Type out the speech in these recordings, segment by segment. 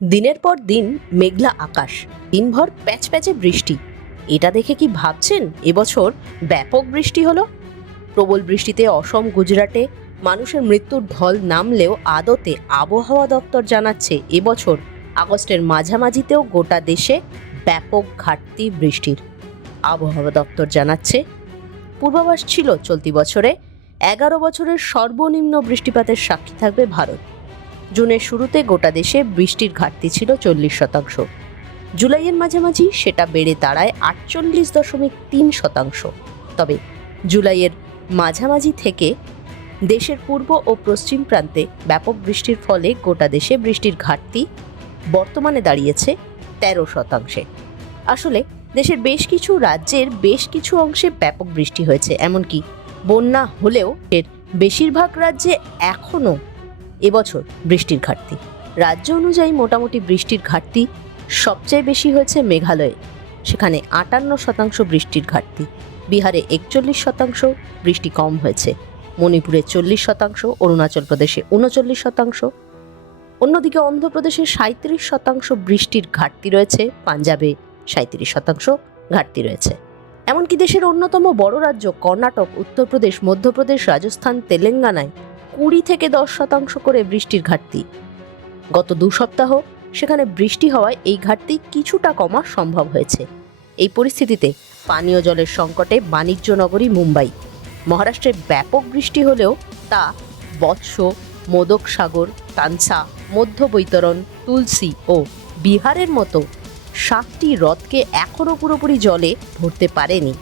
দিনের পর দিন মেঘলা আকাশ, দিনভর প্যাচপ্যাচে বৃষ্টি। এটা দেখে কি ভাবছেন এবছর ব্যাপক বৃষ্টি হলো? প্রবল বৃষ্টিতে অসম, গুজরাটে মানুষের মৃত্যুর ঢল নামলেও আদতে আবহাওয়া দপ্তর জানাচ্ছে এবছর আগস্টের মাঝামাঝিতেও গোটা দেশে ব্যাপক ঘাটতি বৃষ্টির। আবহাওয়া দপ্তর জানাচ্ছে পূর্বাভাস ছিল চলতি বছরে 11 বছরের সর্বনিম্ন বৃষ্টিপাতের সাক্ষী থাকবে ভারত। জুনের শুরুতে গোটা দেশে বৃষ্টির ঘাটতি ছিল 40%। জুলাইয়ের মাঝামাঝি সেটা বেড়ে দাঁড়ায় 48.3%। তবে জুলাইয়ের মাঝামাঝি থেকে দেশের পূর্ব ও পশ্চিম প্রান্তে ব্যাপক বৃষ্টির ফলে গোটা দেশে বৃষ্টির ঘাটতি বর্তমানে দাঁড়িয়েছে 13%। আসলে দেশের বেশ কিছু রাজ্যের বেশ কিছু অংশে ব্যাপক বৃষ্টি হয়েছে, এমনকি বন্যা হলেও এর বেশিরভাগ রাজ্যে এখনও এবছর বৃষ্টির ঘাটতি। রাজ্য অনুযায়ী মোটামুটি বৃষ্টির ঘাটতি সবচেয়ে বেশি হয়েছে মেঘালয়ে, সেখানে 58% বৃষ্টির ঘাটতি। বিহারে 41% বৃষ্টি কম হয়েছে, মণিপুরে 40%, অরুণাচল প্রদেশে 39%। অন্যদিকে অন্ধ্রপ্রদেশে 37% বৃষ্টির ঘাটতি রয়েছে, পাঞ্জাবে 37% ঘাটতি রয়েছে। এমনকি দেশের অন্যতম বড় রাজ্য কর্ণাটক, উত্তরপ্রদেশ, মধ্যপ্রদেশ, রাজস্থান, তেলেঙ্গানায় 20 থেকে 10% করে বৃষ্টির ঘাটতি। গত 2 সপ্তাহ সেখানে বৃষ্টি হওয়ায় এই ঘাটতি কিছুটা কমা সম্ভব হয়েছে। এই পরিস্থিতিতে পানীয় জলের সংকটে বাণিজ্য নগরী মুম্বাই। মহারাষ্ট্রে ব্যাপক বৃষ্টি হলেও তা বৎস, মোদক সাগর, তানসা, মধ্য বৈতরণ, তুলসী ও বিহারের মতো 7টি হ্রদকে এখনও পুরোপুরি জলে ভরতে পারেনি।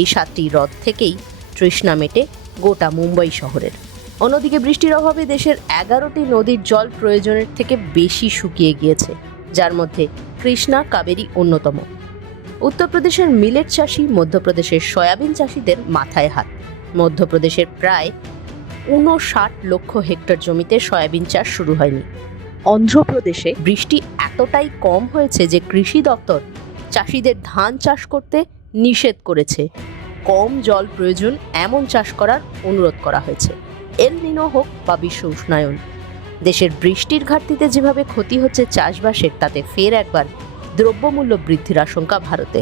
এই 7টি হ্রদ থেকেই তৃষ্ণা মেটে গোটা মুম্বাই শহরের। অন্যদিকে বৃষ্টির অভাবে দেশের 11টি নদীর জল প্রয়োজনের থেকে বেশি শুকিয়ে গিয়েছে, যার মধ্যে কৃষ্ণা, কাবেরী অন্যতম। উত্তরপ্রদেশের মিলেট চাষি, মধ্যপ্রদেশের সয়াবিন চাষিদের মাথায় হাত। মধ্যপ্রদেশের প্রায় 59 লক্ষ হেক্টর জমিতে সয়াবিন চাষ শুরু হয়নি। অন্ধ্রপ্রদেশে বৃষ্টি এতটাই কম হয়েছে যে কৃষি দপ্তর চাষিদের ধান চাষ করতে নিষেধ করেছে। কম জল প্রয়োজন এমন চাষ করার অনুরোধ করা হয়েছে। এল নিনো হোক বা বিশ্ব উষ্ণায়ন, দেশের বৃষ্টির ঘাটতিতে যেভাবে ক্ষতি হচ্ছে চাষবাসের, তাতে ফের একবার দ্রব্যমূল্য বৃদ্ধির আশঙ্কা ভারতে।